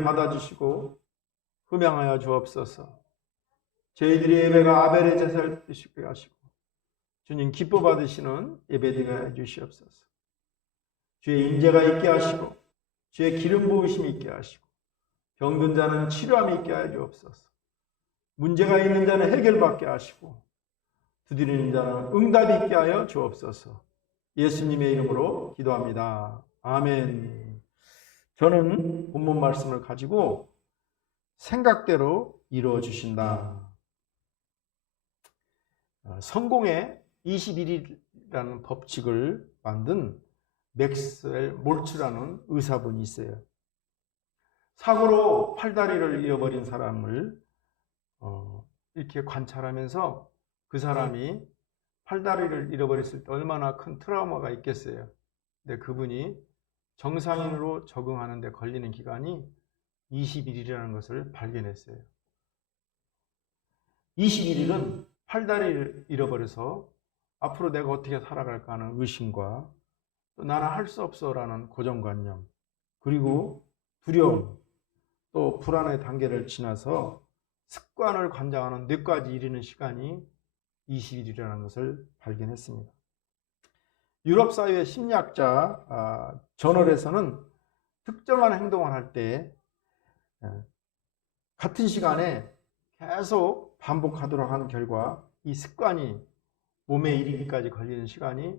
예배를 받아주시고 흠양하여 주옵소서. 저희들의 예배가 아벨의 제사를 드시게 하시고 주님 기뻐 받으시는 예배드리게 해 주시옵소서. 주의 임재가 있게 하시고 주의 기름 부으심이 있게 하시고 병든 자는 치료함이 있게 하여 주옵소서. 문제가 있는 자는 해결받게 하시고 두드리는 자는 응답이 있게 하여 주옵소서. 예수님의 이름으로 기도합니다. 아멘. 저는 본문 말씀을 가지고 생각대로 이루어 주신다. 성공의 21일이라는 법칙을 만든 맥스웰 몰츠라는 의사분이 있어요. 사고로 팔다리를 잃어버린 사람을 이렇게 관찰하면서 그 사람이 팔다리를 잃어버렸을 때 얼마나 큰 트라우마가 있겠어요. 근데 그분이 정상인으로 적응하는 데 걸리는 기간이 21일이라는 것을 발견했어요. 21일은 팔다리를 잃어버려서 앞으로 내가 어떻게 살아갈까 하는 의심과 또 나는 할 수 없어라는 고정관념, 그리고 두려움, 또 불안의 단계를 지나서 습관을 관장하는 뇌까지 이르는 시간이 20일이라는 것을 발견했습니다. 유럽 사회 심리학자 저널에서는 특정한 행동을 할 때 같은 시간에 계속 반복하도록 한 결과 이 습관이 몸에 이르기까지 걸리는 시간이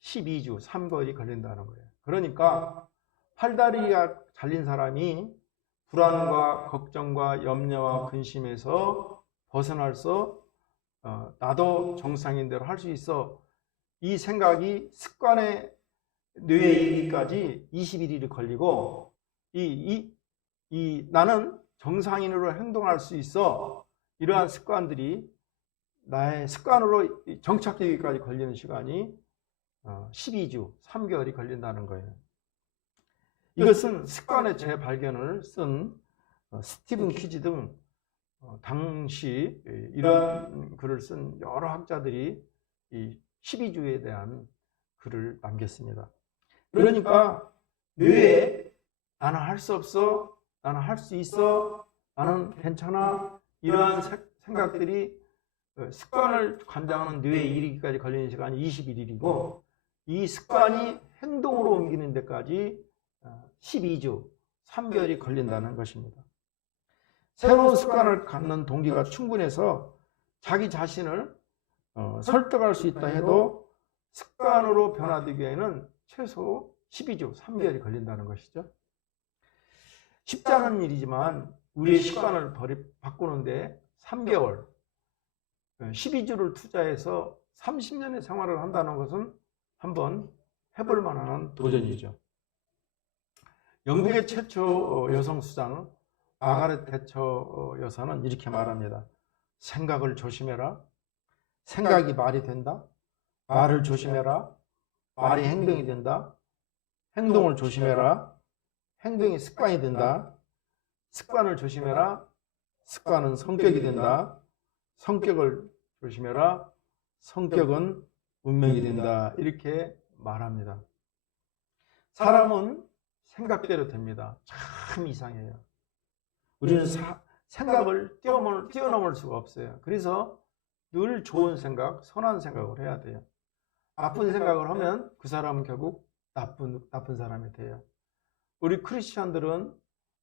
12주, 3개월이 걸린다는 거예요. 그러니까 팔다리가 잘린 사람이 불안과 걱정과 염려와 근심에서 벗어나서 나도 정상인대로 할 수 있어, 이 생각이 습관의 뇌에 이르기까지 21일이 걸리고 나는 정상인으로 행동할 수 있어, 이러한 습관들이 나의 습관으로 정착되기까지 걸리는 시간이 12주, 3개월이 걸린다는 거예요. 이것은 습관의 재발견을 쓴 스티븐 퀴즈 등 당시 이러한 글을 쓴 여러 학자들이 이 12주에 대한 글을 남겼습니다. 그러니까 뇌에 나는 할 수 없어, 나는 할 수 있어, 나는 괜찮아, 이러한 생각들이 습관을 관장하는 뇌에 이르기까지 걸리는 시간이 21일이고 이 습관이 행동으로 옮기는 데까지 12주, 3개월이 걸린다는 것입니다. 새로운 습관을 갖는 동기가 충분해서 자기 자신을 설득할 수 있다 해도 습관으로 변화되기에는 최소 12주, 3개월이 걸린다는 것이죠. 쉽지 않은 일이지만 우리의 습관을 바꾸는데 3개월, 12주를 투자해서 30년의 생활을 한다는 것은 한번 해볼 만한 도전이죠. 영국의 최초 여성 수장 마가렛 대처 여사는 이렇게 말합니다. 생각을 조심해라. 생각이 말이 된다. 말을 조심해라. 말이 행동이 된다. 행동을 조심해라. 행동이 습관이 된다. 습관을 조심해라. 습관은 성격이 된다. 성격을 조심해라. 성격은 운명이 된다. 이렇게 말합니다. 사람은 생각대로 됩니다. 참 이상해요. 우리는 생각을 뛰어넘을 수가 없어요. 그래서 늘 좋은 생각, 선한 생각을 해야 돼요. 나쁜 생각을 하면 그 사람은 결국 나쁜 사람이 돼요. 우리 크리스찬들은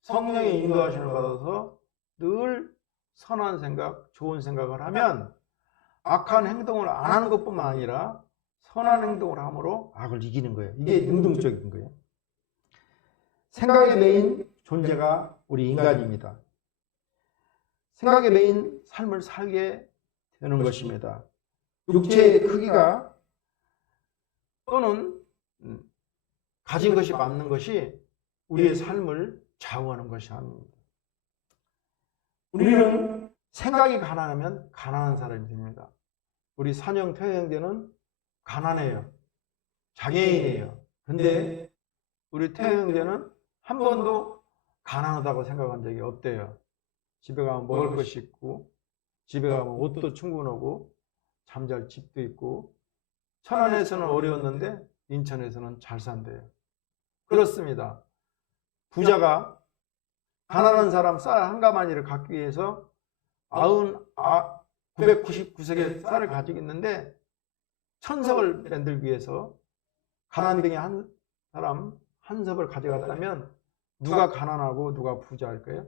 성령의 인도하심을 받아서 늘 선한 생각, 좋은 생각을 하면 악한 행동을 안 하는 것뿐만 아니라 선한 행동을 함으로 악을 이기는 거예요. 이게 능동적인 거예요. 생각의 메인 존재가 우리 인간입니다. 생각의 메인 삶을 살게 되는 것입니다. 육체의 크기가 또는 가진 것이 맞는 것이 우리의 삶을 좌우하는 것이 아닙니다. 우리는 생각이 가난하면 가난한 사람이 됩니다. 우리 산형 태형제는 가난해요. 장애인이에요. 근데 우리 태형제는 한 번도 가난하다고 생각한 적이 없대요. 집에 가면 먹을 것이 있고, 집에 가면 옷도 충분하고, 잠잘 집도 있고, 천안에서는 어려웠는데 인천에서는 잘 산대요. 그렇습니다. 부자가 가난한 사람 쌀 한 가마니를 갖기 위해서 999석의 쌀을 가지고 있는데 천석을 만들기 위해서 가난뱅이 한 사람 한 섭을 가져갔다면 누가 가난하고 누가 부자일까요?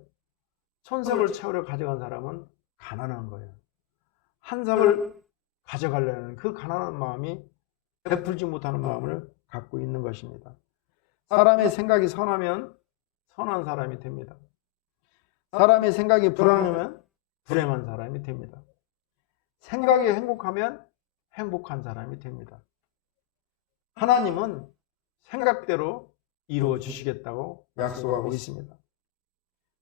천석을 채우려 가져간 사람은 가난한 거예요. 한 섭을 가져가려는 그 가난한 마음이 베풀지 못하는 마음을 갖고 있는 것입니다. 사람의 생각이 선하면 선한 사람이 됩니다. 사람의 생각이 불안하면 불행한 사람이 됩니다. 생각이 행복하면 행복한 사람이 됩니다. 하나님은 생각대로 이루어 주시겠다고 약속하고 있습니다.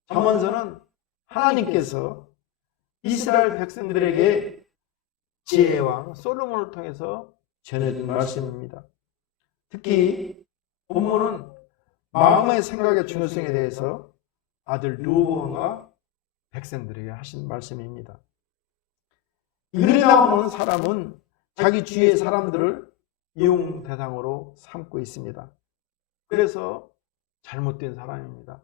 잠언서는 하나님께서 이스라엘 백성들에게 지혜의 왕 솔로몬을 통해서 전해준 말씀입니다. 특히 본문은 마음의 생각의 중요성에 대해서 아들 르호보암과 백성들에게 하신 말씀입니다. 이르다 보는 사람은 자기 주위의 사람들을 이용 대상으로 삼고 있습니다. 그래서 잘못된 사람입니다.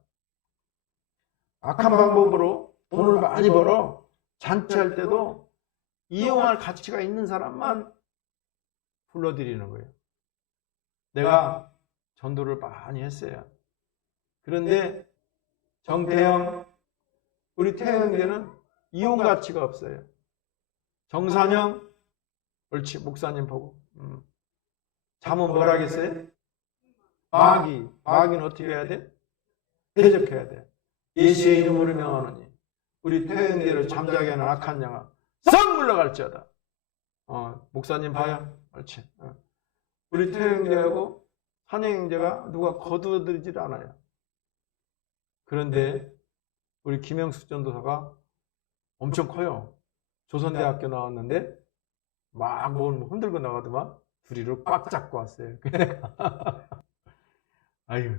악한 방법으로 돈을 많이 벌어 잔치할 때도 이용할 가치가 있는 사람만 불러들이는 거예요. 내가 전도를 많이 했어요. 그런데 정태영, 우리 태영에는 이용 가치가 없어요. 정산영, 옳지, 목사님 보고. 잠은 뭘 하겠어요? 마귀는 어떻게 해야 돼? 대적해야 돼. 예수의 이름으로 명하노니 우리 태영계를 잠자게 하는 악한 영아 썩 물러갈지어다. 목사님 봐요. 옳지. 우리 태영계하고 산행제가 누가 거두어들이질 않아요. 그런데 우리 김영숙 전도사가 엄청 커요. 조선대학교 나왔는데 막 뭘 흔들고 나가더만 둘이를 꽉 잡고 왔어요. 아유,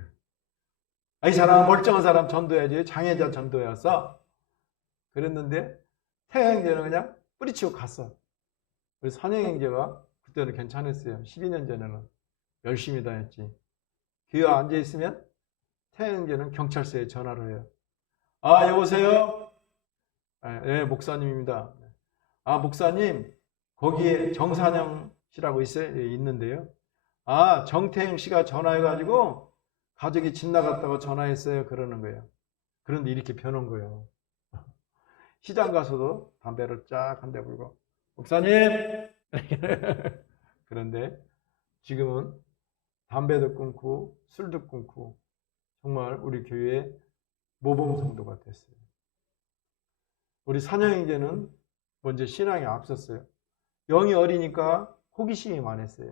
이 사람 멀쩡한 사람 전도해야지. 장애자 전도였어. 그랬는데 태행제는 그냥 뿌리치고 갔어. 그래서 산행행제가 그때는 괜찮았어요. 12년 전에는 열심히 다녔지. 교회 앉아있으면 태행제는 경찰서에 전화를 해요. 여보세요? 네, 목사님입니다. 목사님, 거기에 정산영 씨라고 있는데요. 정태영 씨가 전화해가지고 가족이 집 나갔다고 전화했어요. 그러는 거예요. 그런데 이렇게 변한 거예요. 시장 가서도 담배를 쫙 한 대 불고, 목사님! 그런데 지금은 담배도 끊고 술도 끊고 정말 우리 교회의 모범 성도가 됐어요. 우리 산영이제는 먼저 신앙이 앞섰어요. 영이 어리니까 호기심이 많았어요.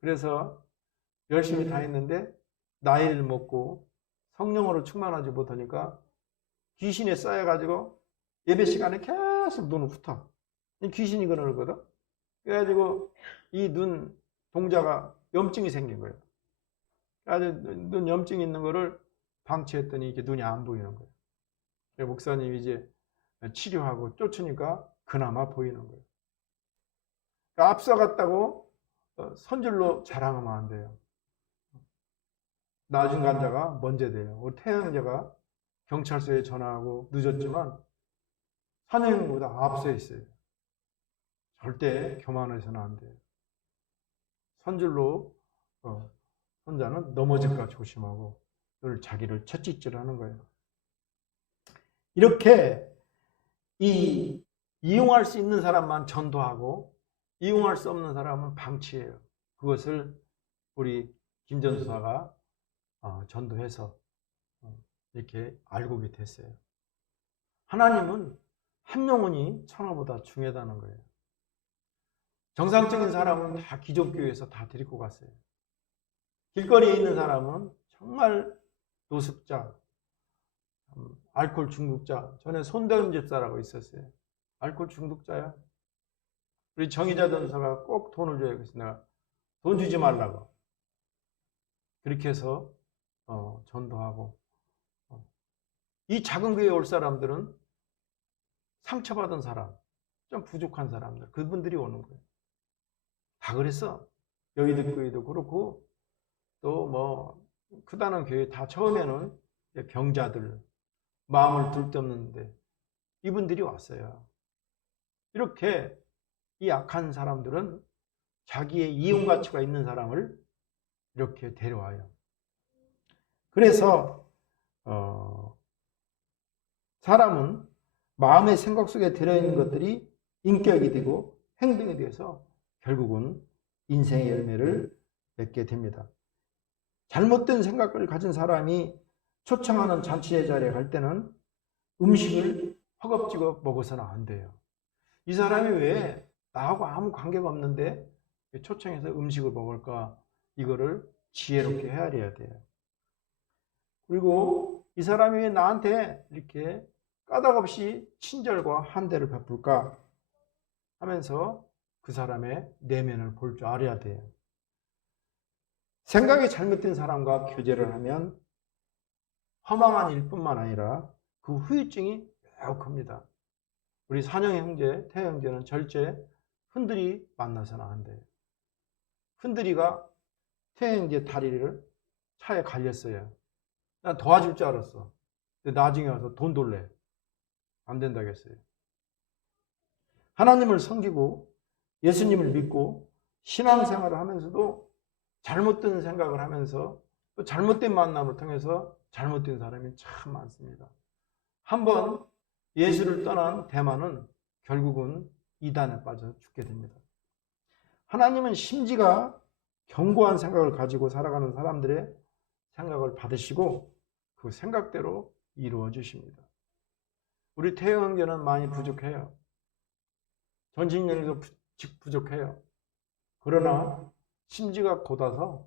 그래서 열심히 다녔는데 나이를 먹고 성령으로 충만하지 못하니까 귀신에 쌓여가지고 예배 시간에 계속 눈을 훑어. 귀신이 그러거든. 그래가지고 이 눈 동자가 염증이 생긴 거예요. 그래가지고 눈 염증이 있는 거를 방치했더니 이게 눈이 안 보이는 거예요. 목사님이 이제 치료하고 쫓으니까 그나마 보이는 거예요. 그러니까 앞서갔다고 선줄로 자랑하면 안 돼요. 나중 간자가 먼저 돼요. 우리 태영자가 경찰서에 전화하고 늦었지만 산영보다 앞서 있어요. 절대 교만해서는 안 돼요. 선줄로 혼자는 넘어질까 조심하고 늘 자기를 채찍질하는 거예요. 이렇게 이용할 수 있는 사람만 전도하고 이용할 수 없는 사람은 방치해요. 그것을 우리 김전수사가 전도해서 이렇게 알고 됐어요. 하나님은 한 영혼이 천하보다 중요하다는 거예요. 정상적인 사람은 다 기존교회에서 다 데리고 갔어요. 길거리에 있는 사람은 정말 노숙자, 알코올 중독자. 전에 손대훈 집사라고 있었어요. 알코올 중독자야. 우리 정의자 전사가 꼭 돈을 줘야 그래서 내가 돈 주지 말라고. 그렇게 해서 전도하고. 이 작은 교회에 올 사람들은 상처받은 사람, 좀 부족한 사람들, 그분들이 오는 거예요. 다 그랬어. 여의도 교회도 그렇고 또 뭐 크다는 교회 다 처음에는 병자들, 마음을 둘 데 없는데 이분들이 왔어요. 이렇게 이 악한 사람들은 자기의 이용 가치가 있는 사람을 이렇게 데려와요. 그래서 사람은 마음의 생각 속에 들어있는 것들이 인격이 되고 행동이 돼서 결국은 인생의 열매를 맺게 됩니다. 잘못된 생각을 가진 사람이 초청하는 잔치의 자리에 갈 때는 음식을 허겁지겁 먹어서는 안 돼요. 이 사람이 왜 나하고 아무 관계가 없는데 초청해서 음식을 먹을까? 이거를 지혜롭게 헤아려야 돼요. 그리고 이 사람이 왜 나한테 이렇게 까닭없이 친절과 한대를 베풀까? 하면서 그 사람의 내면을 볼 줄 알아야 돼요. 생각이 잘못된 사람과 교제를 하면 허망한 일뿐만 아니라 그 후유증이 매우 큽니다. 우리 산영 형제, 태호 형제는 절제 흔들이 만나서는 안 돼요. 흔들이가 태호 형제 다리를 차에 갈렸어요. 난 도와줄 줄 알았어. 근데 나중에 와서 돈 돌래. 안 된다고 했어요. 하나님을 섬기고 예수님을 믿고 신앙생활을 하면서도 잘못된 생각을 하면서 또 잘못된 만남을 통해서 잘못된 사람이 참 많습니다. 한번 예수를 떠난 대만은 결국은 이단에 빠져 죽게 됩니다. 하나님은 심지가 견고한 생각을 가지고 살아가는 사람들의 생각을 받으시고 그 생각대로 이루어 주십니다. 우리 태호 형제는 많이 부족해요. 전신력도 부족해요. 그러나 심지가 곧아서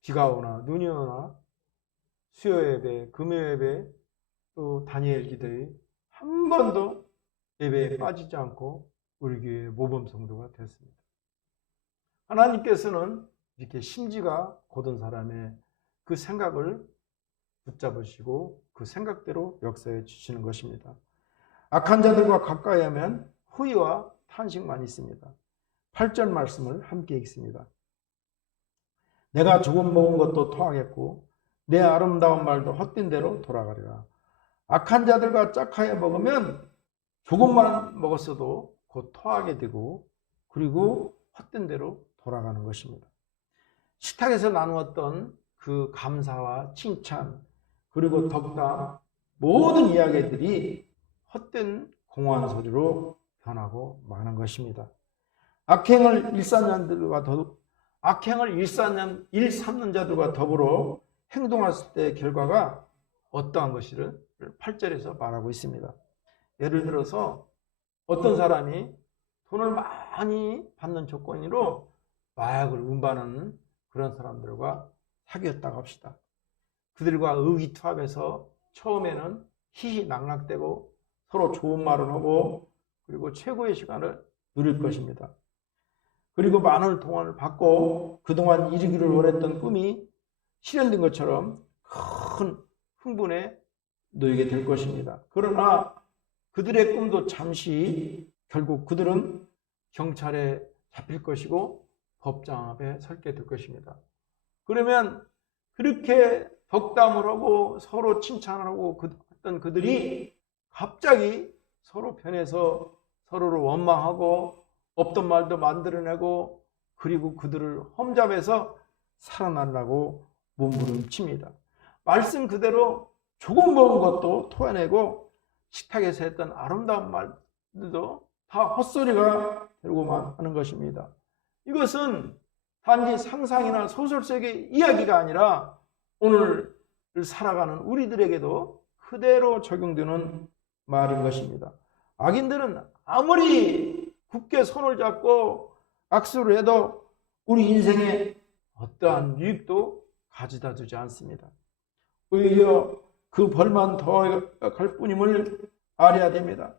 비가 오나 눈이 오나 수요 예배, 금요 예배, 또 다니엘 기도에 한 번도 예배에 빠지지 않고 우리 교회의 모범 성도가 됐습니다. 하나님께서는 이렇게 심지가 곧은 사람의 그 생각을 붙잡으시고 그 생각대로 역사해 주시는 것입니다. 악한 자들과 가까이 하면 후회와 탄식만 있습니다. 8절 말씀을 함께 읽습니다. 내가 조금 먹은 것도 토하겠고 내 아름다운 말도 헛된 대로 돌아가리라. 악한 자들과 짝하여 먹으면 조금만 먹었어도 곧 토하게 되고 그리고 헛된 대로 돌아가는 것입니다. 식탁에서 나누었던 그 감사와 칭찬 그리고 덕담 모든 이야기들이 헛된 공허한 소리로 변하고 마는 것입니다. 악행을 일삼는 자들과 더불어 행동했을 때의 결과가 어떠한 것이를 8절에서 말하고 있습니다. 예를 들어서 어떤 사람이 돈을 많이 받는 조건으로 마약을 운반하는 그런 사람들과 사귀었다고 합시다. 그들과 의기투합해서 처음에는 희희낙낙대고 서로 좋은 말을 하고 그리고 최고의 시간을 누릴 것입니다. 그리고 많은 동안을 받고 그동안 이루기를 원했던 꿈이 실현된 것처럼 큰 흥분에 놓이게 될 것입니다. 그러나 그들의 꿈도 잠시 결국 그들은 경찰에 잡힐 것이고 법정 앞에 설게 될 것입니다. 그러면 그렇게 덕담을 하고 서로 칭찬을 하고 했던 그들이 갑자기 서로 편해서 서로를 원망하고 없던 말도 만들어내고 그리고 그들을 험잡아서 살아나려고 몸부림칩니다. 말씀 그대로 조금 먹은 것도 토해내고 식탁에서 했던 아름다운 말들도 다 헛소리가 되고만 하는 것입니다. 이것은 단지 상상이나 소설 속의 이야기가 아니라 오늘 살아가는 우리들에게도 그대로 적용되는 말인 것입니다. 악인들은 아무리 굳게 손을 잡고 악수를 해도 우리 인생에 어떠한 유익도 가져다 주지 않습니다. 오히려 그 벌만 더할 뿐임을 알아야 됩니다.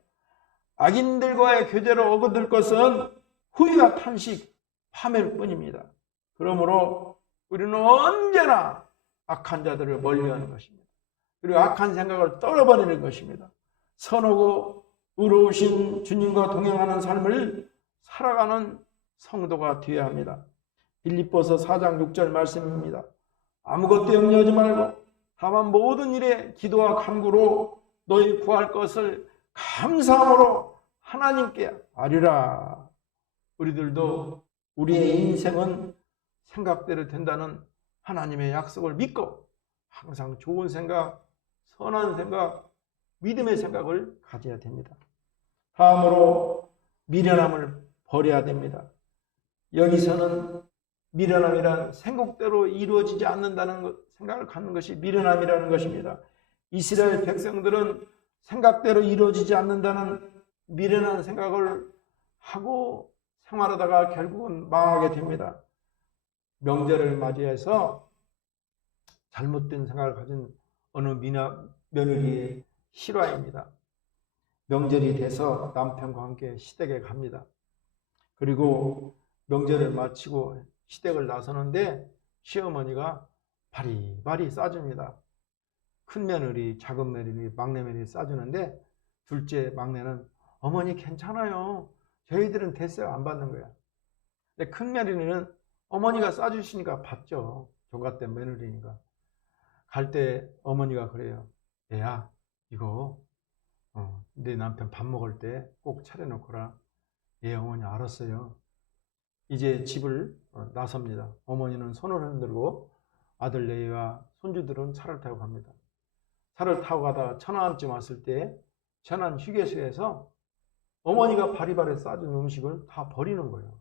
악인들과의 교제로 얻을 것은 후회와 탄식, 파멸 뿐입니다. 그러므로 우리는 언제나 악한 자들을 멀리하는 것입니다. 그리고 악한 생각을 떨어버리는 것입니다. 선하고 의로우신 주님과 동행하는 삶을 살아가는 성도가 되어야 합니다. 빌립보서 4장 6절 말씀입니다. 아무것도 염려하지 말고 다만 모든 일에 기도와 간구로 너희 구할 것을 감사함으로 하나님께 아뢰라. 우리들도 우리의 인생은 생각대로 된다는 하나님의 약속을 믿고 항상 좋은 생각, 선한 생각, 믿음의 생각을 가져야 됩니다. 다음으로 미련함을 버려야 됩니다. 여기서는 미련함이란 생각대로 이루어지지 않는다는 생각을 갖는 것이 미련함이라는 것입니다. 이스라엘 백성들은 생각대로 이루어지지 않는다는 미련한 생각을 하고 생활하다가 결국은 망하게 됩니다. 명절을 맞이해서 잘못된 생각을 가진 어느 며느리의 실화입니다. 명절이 돼서 남편과 함께 시댁에 갑니다. 그리고 명절을 마치고 시댁을 나서는데 시어머니가 바리바리 싸줍니다. 큰 며느리, 작은 며느리, 막내 며느리 싸주는데 둘째 막내는 어머니 괜찮아요. 저희들은 됐어요. 안 받는 거야. 근데 큰 며느리는 어머니가 싸주시니까 받죠. 종갓된 며느리니까. 갈 때 어머니가 그래요. 얘야, 이거 내 남편 밥 먹을 때 꼭 차려놓거라. 예, 어머니 알았어요. 이제 집을 나섭니다. 어머니는 손을 흔들고 아들 내외와 손주들은 차를 타고 갑니다. 차를 타고 가다 천안쯤 왔을 때 천안 휴게소에서 어머니가 바리바리 싸준 음식을 다 버리는 거예요.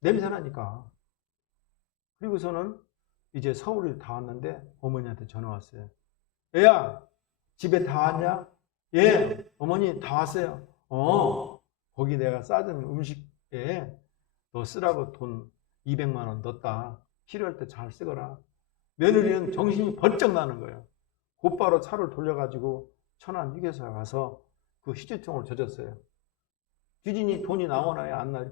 냄새나니까. 그리고서는 이제 서울에 다 왔는데 어머니한테 전화 왔어요. 애야, 집에 다 왔냐? 예, 어머니 다 왔어요. 거기 내가 싸준 음식에 너 쓰라고 돈 200만 원 넣었다. 필요할 때 잘 쓰거라. 며느리는 정신이 번쩍 나는 거예요. 곧바로 차를 돌려가지고 천안 휴게소에 가서 그 휴지통을 젖었어요. 규진이 돈이 나오나요? 안 나요?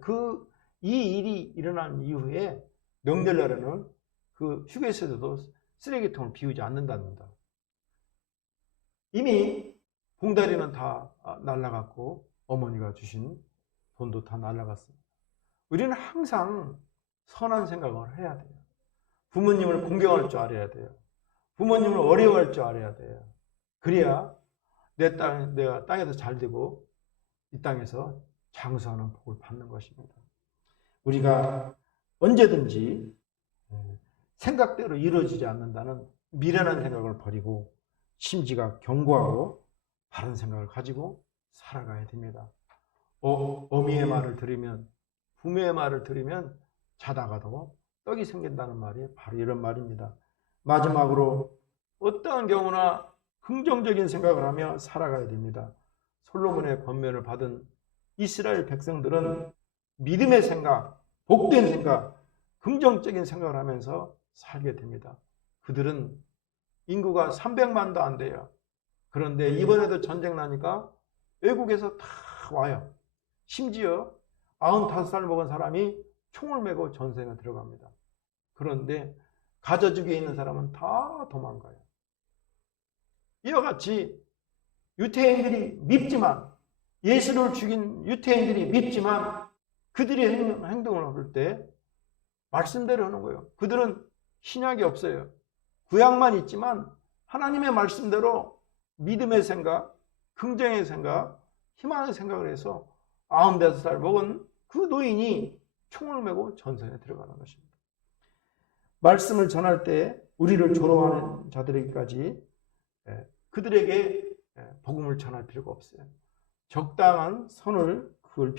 이 일이 일어난 이후에 명절날에는 그 휴게소에도 쓰레기통을 비우지 않는답니다. 이미 봉다리는 다 날라갔고 어머니가 주신 돈도 다 날라갔습니다. 우리는 항상 선한 생각을 해야 돼요. 부모님을 공경할 줄 알아야 돼요. 부모님을 어려워할 줄 알아야 돼요. 그래야 내가 땅에서 잘 되고 이 땅에서 장수하는 복을 받는 것입니다. 우리가 언제든지 생각대로 이루어지지 않는다는 미련한 생각을 버리고 심지가 견고하고 바른 생각을 가지고 살아가야 됩니다. 어미의 말을 들으면, 부모의 말을 들으면 자다가도 떡이 생긴다는 말이 바로 이런 말입니다. 마지막으로 어떠한 경우나 긍정적인 생각을 하며 살아가야 됩니다. 솔로몬의 권면을 받은 이스라엘 백성들은 믿음의 생각, 복된 생각, 긍정적인 생각을 하면서 살게 됩니다. 그들은 인구가 300만도 안 돼요. 그런데 이번에도 전쟁 나니까 외국에서 다 와요. 심지어 95살 먹은 사람이 총을 메고 전쟁에 들어갑니다. 그런데 가져주기에 있는 사람은 다 도망가요. 이와 같이 유태인들이 밉지만, 예수를 죽인 유태인들이 밉지만 그들이 행동을 할 때 말씀대로 하는 거예요. 그들은 신약이 없어요. 구약만 있지만 하나님의 말씀대로 믿음의 생각, 긍정의 생각, 희망의 생각을 해서 95살 먹은 그 노인이 총을 메고 전선에 들어가는 것입니다. 말씀을 전할 때 우리를 조롱하는 자들에게까지 그들에게 복음을 전할 필요가 없어요. 적당한 선을 그을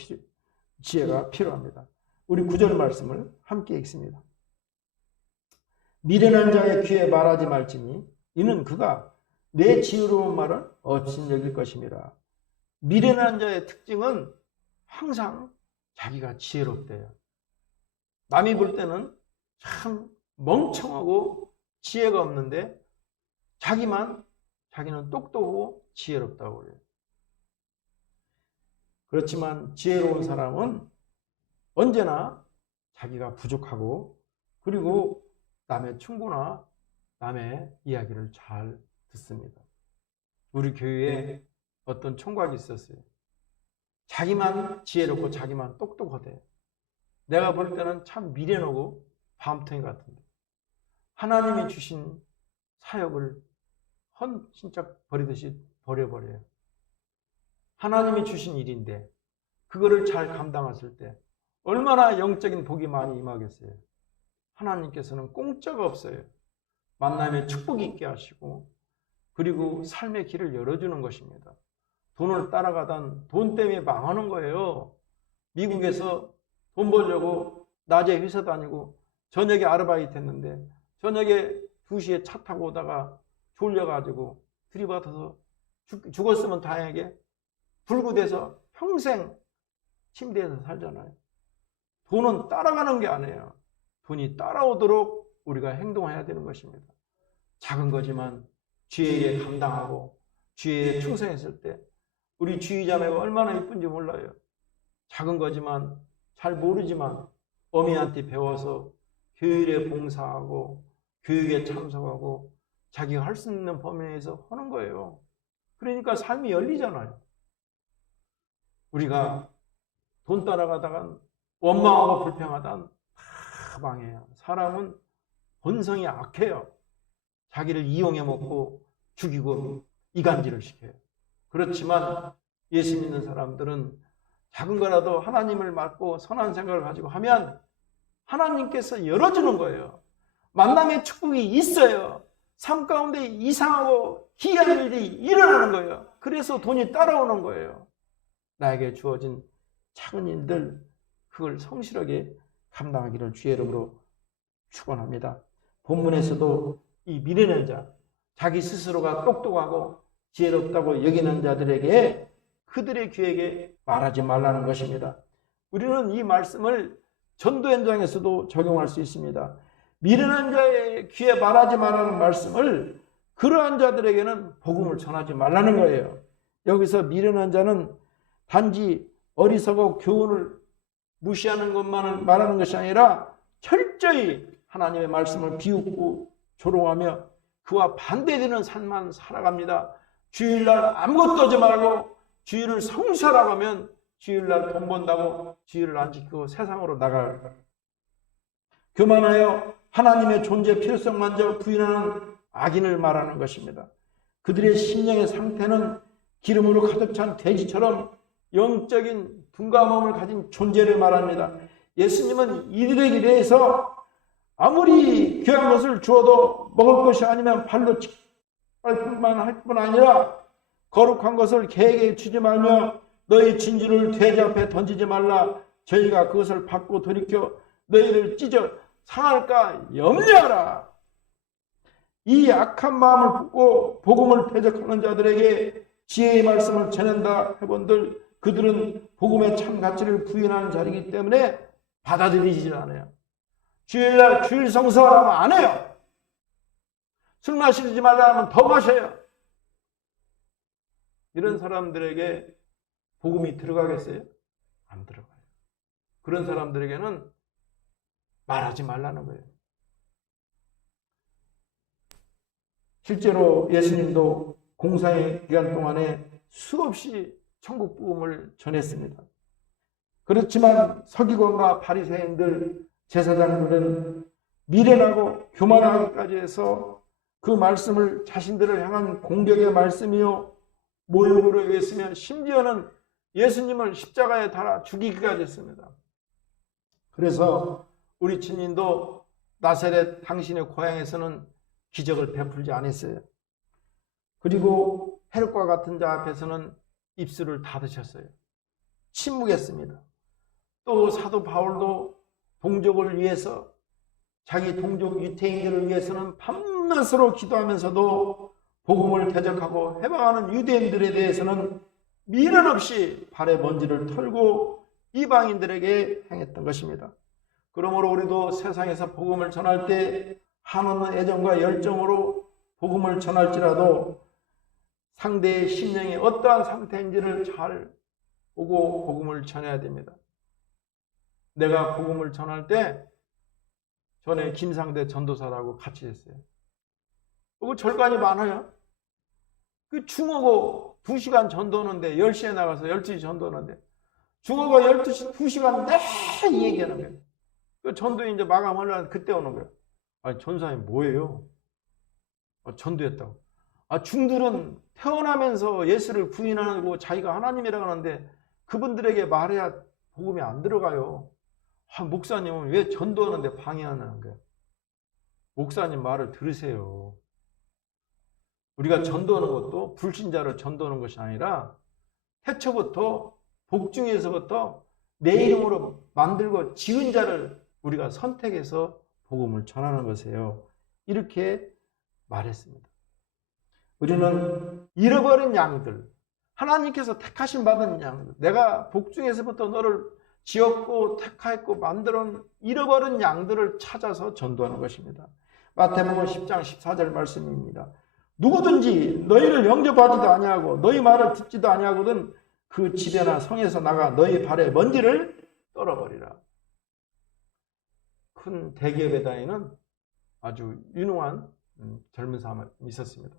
지혜가 필요합니다. 우리 9절 말씀을 함께 읽습니다. 미련한 자의 귀에 말하지 말지니 이는 그가 내 지혜로운 말을 업신여길 것임이라. 미련한 자의 특징은 항상 자기가 지혜롭대요. 남이 볼 때는 참 멍청하고 지혜가 없는데 자기는 똑똑하고 지혜롭다고 그래요. 그렇지만 지혜로운 사람은 언제나 자기가 부족하고 그리고 남의 충고나 남의 이야기를 잘 듣습니다. 우리 교회에 어떤 총각이 있었어요. 자기만 지혜롭고 자기만 똑똑하대. 내가 볼 때는 참 미련하고 밤탱이 같은데 하나님이 주신 사역을 헌신짝 버리듯이 버려버려요. 하나님이 주신 일인데 그거를 잘 감당했을 때 얼마나 영적인 복이 많이 임하겠어요. 하나님께서는 공짜가 없어요. 만남의 축복이 있게 하시고 그리고 삶의 길을 열어주는 것입니다. 돈을 따라가던 돈 때문에 망하는 거예요. 미국에서 돈 벌려고 낮에 회사 다니고 저녁에 아르바이트 했는데 저녁에 2시에 차 타고 오다가 졸려가지고 들이받아서 죽었으면 다행하게 불구돼서 평생 침대에서 살잖아요. 돈은 따라가는 게 아니에요. 돈이 따라오도록 우리가 행동해야 되는 것입니다. 작은 거지만 주의에 감당하고 주의에 충성했을 때 우리 주의자매가 얼마나 이쁜지 몰라요. 작은 거지만 잘 모르지만 어미한테 배워서 교일에 봉사하고 교육에 참석하고 자기가 할 수 있는 범위 내에서 하는 거예요. 그러니까 삶이 열리잖아요. 우리가 돈 따라가다간 원망하고 불평하다간 다 망해요. 사람은 본성이 악해요. 자기를 이용해 먹고 죽이고 이간질을 시켜요. 그렇지만 예수 믿는 사람들은 작은 거라도 하나님을 맡고 선한 생각을 가지고 하면 하나님께서 열어주는 거예요. 만남의 축복이 있어요. 삶 가운데 이상하고 희한한 일이 일어나는 거예요. 그래서 돈이 따라오는 거예요. 나에게 주어진 작은 일들 그걸 성실하게 감당하기를 주의 이름으로 축원합니다. 본문에서도 이 미련한 자, 자기 스스로가 똑똑하고 지혜롭다고 여기는 자들에게 그들의 귀에게 말하지 말라는 것입니다. 우리는 이 말씀을 전도 현장에서도 적용할 수 있습니다. 미련한 자의 귀에 말하지 말라는 말씀을 그러한 자들에게는 복음을 전하지 말라는 거예요. 여기서 미련한 자는 단지 어리석고 교훈을 무시하는 것만을 말하는 것이 아니라 철저히 하나님의 말씀을 비웃고 조롱하며 그와 반대되는 삶만 살아갑니다. 주일날 아무것도 하지 말고 주일을 성수하라고 하면 주일날 돈 번다고 주일을 안 지키고 세상으로 나갈 교만하여 하나님의 존재 필요성만저 부인하는 악인을 말하는 것입니다. 그들의 심령의 상태는 기름으로 가득 찬 돼지처럼 영적인 둔감함을 가진 존재를 말합니다. 예수님은 이들에게 대해서 아무리 귀한 것을 주어도 먹을 것이 아니면 발로 밟을만 할 뿐 아니라 거룩한 것을 개에게 주지 말며 너희 진주를 돼지 앞에 던지지 말라. 저희가 그것을 받고 돌이켜 너희를 찢어 상할까 염려하라. 이 악한 마음을 품고 복음을 대적하는 자들에게 지혜의 말씀을 전한다 해본들 그들은 복음의 참 가치를 부인하는 자이기 때문에 받아들이지 않아요. 주일날 주일 성수하라면 안 해요. 술 마시지 말라 하면 더 마셔요. 이런 사람들에게 복음이 들어가겠어요? 안 들어가요. 그런 사람들에게는 말하지 말라는 거예요. 실제로 예수님도 공사의 기간 동안에 수없이 천국 복음을 전했습니다. 그렇지만 서기관과 바리새인들, 제사장들은 미련하고 교만하기까지 해서 그 말씀을 자신들을 향한 공격의 말씀이요 모욕으로 여겼으며 심지어는 예수님을 십자가에 달아 죽이기까지 했습니다. 그래서 우리 주님도 나사렛 당신의 고향에서는 기적을 베풀지 않았어요. 그리고 헤롯과 같은 자 앞에서는 입술을 닫으셨어요. 침묵했습니다. 또 사도 바울도 동족을 위해서 자기 동족 유태인들을 위해서는 밤낮으로 기도하면서도 복음을 대적하고 해방하는 유대인들에 대해서는 미련 없이 발에 먼지를 털고 이방인들에게 행했던 것입니다. 그러므로 우리도 세상에서 복음을 전할 때 한없는 애정과 열정으로 복음을 전할지라도 상대의 심령이 어떠한 상태인지를 잘 보고 복음을 전해야 됩니다. 내가 복음을 전할 때 전에 김상대 전도사라고 같이 했어요. 그 절간이 많아요. 그 중어고 2시간 전도하는데 10시에 나가서 12시 전도하는데 중어가 12시 2시간 내 얘기하는 거예요. 그 전도 이제 마감하려면 그때 오는 거예요. 아니 전사님 뭐예요? 전도했다고. 중들은 태어나면서 예수를 부인하고 자기가 하나님이라고 하는데 그분들에게 말해야 복음이 안 들어가요. 목사님은 왜 전도하는데 방해하는 거예요? 목사님 말을 들으세요. 우리가 전도하는 것도 불신자를 전도하는 것이 아니라 태초부터 복중에서부터 내 이름으로 만들고 지은 자를 우리가 선택해서 복음을 전하는 것이에요. 이렇게 말했습니다. 우리는 잃어버린 양들, 하나님께서 택하심 받은 양들, 내가 복중에서부터 너를 지었고 택하였고 만들어 잃어버린 양들을 찾아서 전도하는 것입니다. 마태복음 10장 14절 말씀입니다. 누구든지 너희를 영접하지도 아니하고 너희 말을 듣지도 아니하거든 그 집에나 성에서 나가 너희 발에 먼지를 떨어버리라. 큰 대기업에 다니는 아주 유능한 젊은 사람이 있었습니다.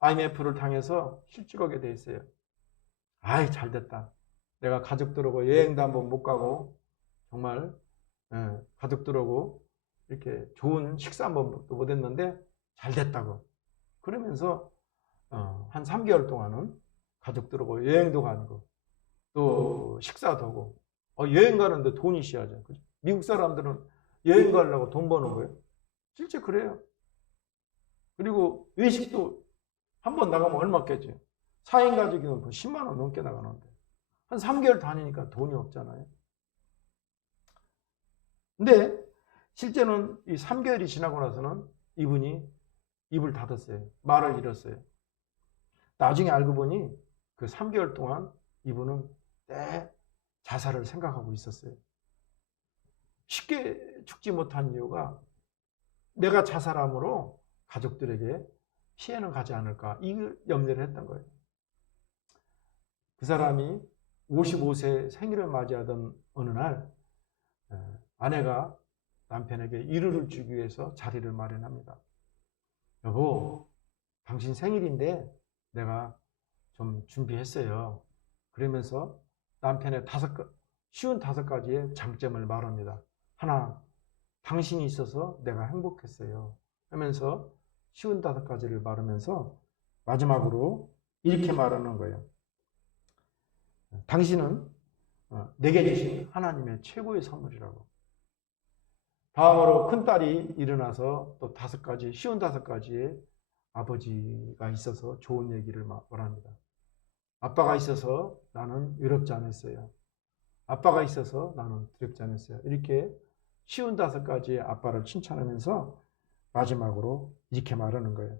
IMF를 당해서 실직하게 돼 있어요. 아이 잘됐다. 내가 가족들하고 여행도 한번 못 가고 정말 가족들하고 이렇게 좋은 식사 한 번도 못 했는데 잘됐다고. 그러면서 한 3개월 동안은 가족들하고 여행도 가고 또 식사도 하고 여행 가는데 돈이 있어야죠. 그죠? 미국 사람들은 여행 가려고 돈 버는 거예요. 실제 그래요. 그리고 외식도 한 번 나가면 얼마겠죠? 4인 가족이면 10만 원 넘게 나가는데 한 3개월 다니니까 돈이 없잖아요. 근데 실제는 이 3개월이 지나고 나서는 이분이 입을 닫았어요. 말을 잃었어요. 나중에 알고 보니 그 3개월 동안 이분은 자살을 생각하고 있었어요. 쉽게 죽지 못한 이유가 내가 자살함으로 가족들에게 피해는 가지 않을까 이 염려를 했던 거예요. 그 사람이 55세 생일을 맞이하던 어느 날 아내가 남편에게 위로를 주기 위해서 자리를 마련합니다. 여보, 당신 생일인데 내가 좀 준비했어요. 그러면서 남편의 쉬운 5가지의 장점을 말합니다. 하나, 당신이 있어서 내가 행복했어요. 하면서 쉬운 5가지를 말하면서 마지막으로 이렇게 말하는 거예요. 당신은 내게 주신 하나님의 최고의 선물이라고. 다음으로 큰딸이 일어나서 또 5가지, 쉬운 5가지의 아버지가 있어서 좋은 얘기를 말합니다. 아빠가 있어서 나는 외롭지 않았어요. 아빠가 있어서 나는 두렵지 않았어요. 이렇게 쉬운 5가지의 아빠를 칭찬하면서 마지막으로 이렇게 말하는 거예요.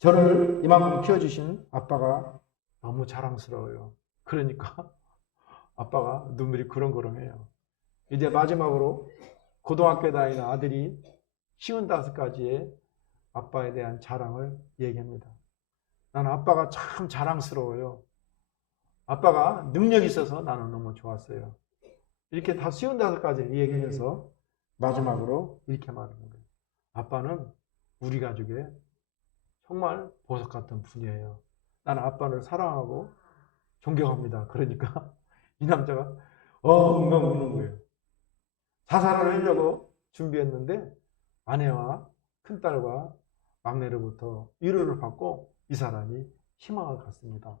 저를 이만큼 키워주신 아빠가 너무 자랑스러워요. 그러니까 아빠가 눈물이 그렁그렁해요. 이제 마지막으로 고등학교 다니는 아들이 쉬운 5가지의 아빠에 대한 자랑을 얘기합니다. 나는 아빠가 참 자랑스러워요. 아빠가 능력이 있어서 나는 너무 좋았어요. 이렇게 다 쉬운 5가지를 얘기하면서 마지막으로 이렇게 말하는 거예요. 아빠는 우리 가족의 정말 보석 같은 분이에요. 나는 아빠를 사랑하고 존경합니다. 그러니까 이 남자가 엉엉 우는 거예요. 자살을 하려고 준비했는데 아내와 큰딸과 막내로부터 위로를 받고 이 사람이 희망을 갖습니다.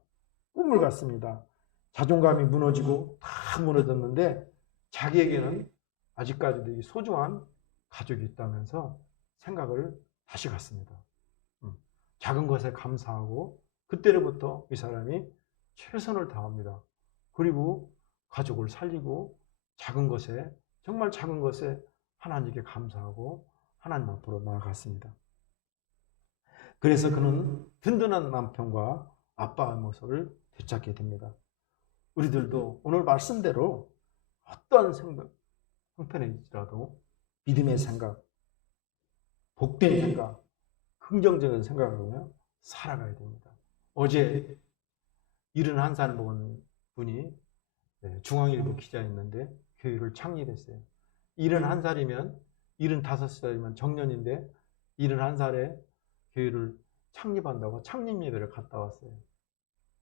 꿈을 갖습니다. 자존감이 무너지고 다 무너졌는데 자기에게는 아직까지도 소중한 가족이 있다면서 생각을 다시 갖습니다. 작은 것에 감사하고 그때로부터 이 사람이 최선을 다합니다. 그리고 가족을 살리고 작은 것에 정말 작은 것에 하나님께 감사하고 하나님 앞으로 나아갔습니다. 그래서 그는 든든한 남편과 아빠의 모습을 되찾게 됩니다. 우리들도 오늘 말씀대로 어떤 형편일지라도 믿음의 생각, 복된 생각, 긍정적인 생각으로 살아가야 됩니다. 어제 71살 먹은 분이 중앙일보 기자였는데 교회를 창립했어요. 71살이면 75살이면 정년인데 71살에 교회를 창립한다고 창립 예배를 갔다 왔어요.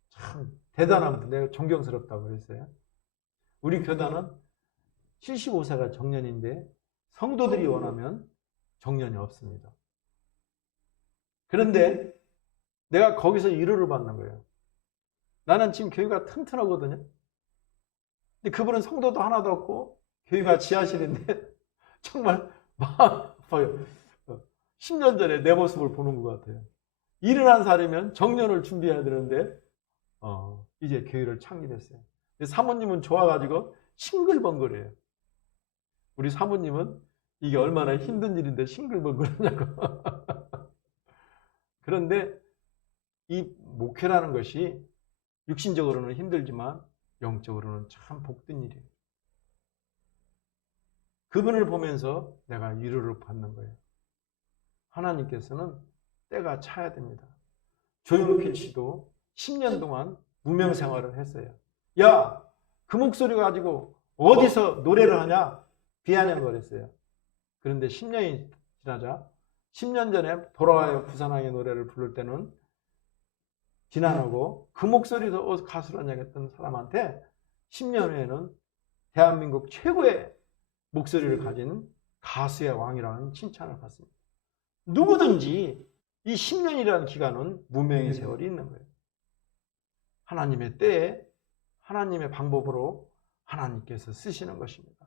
참 대단한 분, 내가 존경스럽다고 그랬어요. 우리 교단은 75세가 정년인데 성도들이 원하면 정년이 없습니다. 그런데 내가 거기서 위로를 받는 거예요. 나는 지금 교회가 튼튼하거든요. 근데 그분은 성도도 하나도 없고 교회가 지하실인데 정말 마음 아파요. 10년 전에 내 모습을 보는 것 같아요. 71살이면 정년을 준비해야 되는데 이제 교회를 창립했어요. 근데 사모님은 좋아가지고 싱글벙글해요. 우리 사모님은 이게 얼마나 힘든 일인데 싱글벙글하냐고. 그런데 이 목회라는 것이 육신적으로는 힘들지만 영적으로는 참 복된 일이에요. 그분을 보면서 내가 위로를 받는 거예요. 하나님께서는 때가 차야 됩니다. 조용필 씨도 10년 동안 무명 생활을 했어요. 야, 그 목소리 가지고 어디서 노래를 하냐? 비아냥거렸어요. 그런데 10년이 지나자 10년 전에 돌아와요 부산항의 노래를 부를 때는 비난하고 그 목소리도 어디서 가수를 하냐 했던 사람한테 10년 후에는 대한민국 최고의 목소리를 가진 가수의 왕이라는 칭찬을 받습니다. 누구든지 이 10년이라는 기간은 무명의 세월이 있는 거예요. 하나님의 때에 하나님의 방법으로 하나님께서 쓰시는 것입니다.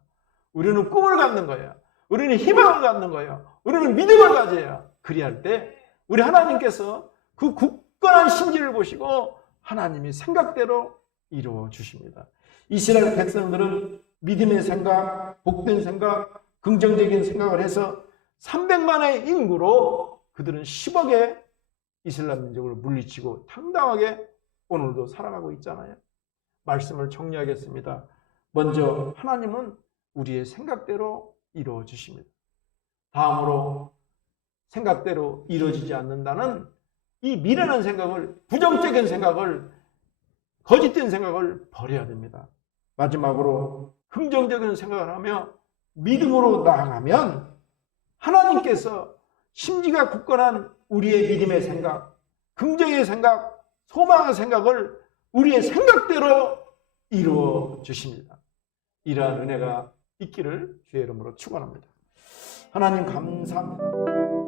우리는 꿈을 갖는 거예요. 우리는 희망을 갖는 거예요. 우리는 믿음을 가져야 그리할 때 우리 하나님께서 그 굳건한 심지를 보시고 하나님이 생각대로 이루어 주십니다. 이스라엘 백성들은 믿음의 생각, 복된 생각, 긍정적인 생각을 해서 300만의 인구로 그들은 10억의 이슬람 민족을 물리치고 당당하게 오늘도 살아가고 있잖아요. 말씀을 정리하겠습니다. 먼저 하나님은 우리의 생각대로 이루어 주십니다. 다음으로 생각대로 이루어지지 않는다는 이 미련한 생각을, 부정적인 생각을, 거짓된 생각을 버려야 됩니다. 마지막으로 긍정적인 생각을 하며 믿음으로 나아가면 하나님께서 심지가 굳건한 우리의 믿음의 생각, 긍정의 생각, 소망의 생각을 우리의 생각대로 이루어 주십니다. 이러한 은혜가 있기를 주의 이름으로 축원합니다. 하나님 감사합니다.